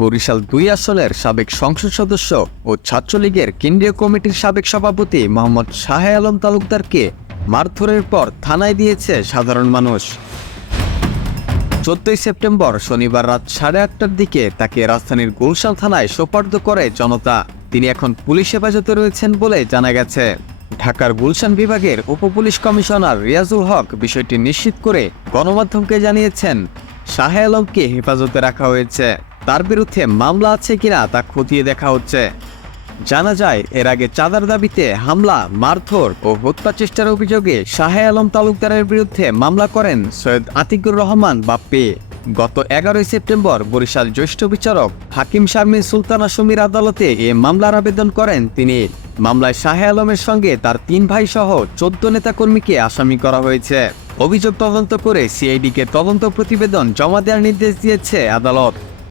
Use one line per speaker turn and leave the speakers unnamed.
বরিশাল দুই আসনের সাবেক সংসদ সদস্য ও ছাত্রলীগের কেন্দ্রীয় কমিটির সাবেক সভাপতি মোহাম্মদ শাহে আলম তালুকদারকে মারধরের পর থানায় দিয়েছে সাধারণ মানুষ। চোদ্দই সেপ্টেম্বর শনিবার রাত সাড়ে আটটার দিকে তাকে রাজধানীর গুলশান থানায় সোপার্দ করে জনতা। তিনি এখন পুলিশ হেফাজতে রয়েছেন বলে জানা গেছে। ঢাকার গুলশান বিভাগের উপপুলিশ কমিশনার রিয়াজুল হক বিষয়টি নিশ্চিত করে গণমাধ্যমকে জানিয়েছেন। শাহ আলমকে হেফাজতে রাখা হয়েছে। তার বিরুদ্ধে মামলা আছে কিনা তা খতিয়ে দেখা হচ্ছে। জানা যায়, এর আগে চাঁদার দাবিতে হামলা, মারধর ও হত্যা চেষ্টার অভিযোগে শাহ আলম তালুকদারের বিরুদ্ধে মামলা করেন সৈয়দ আতিকুর রহমান বাপ্পি। গত এগারোই সেপ্টেম্বর বরিশাল জ্যেষ্ঠ বিচারক হাকিম শারমিন সুলতানা সমীর আদালতে এ মামলার আবেদন করেন তিনি। মামলায় শাহে আলমের সঙ্গে তার তিন ভাই সহ চোদ্দ নেতাকর্মীকে আসামি করা হয়েছে। অভিযোগ তদন্ত করে সিআইডিকে তদন্ত প্রতিবেদন জমা দেওয়ার নির্দেশ দিয়েছে আদালত।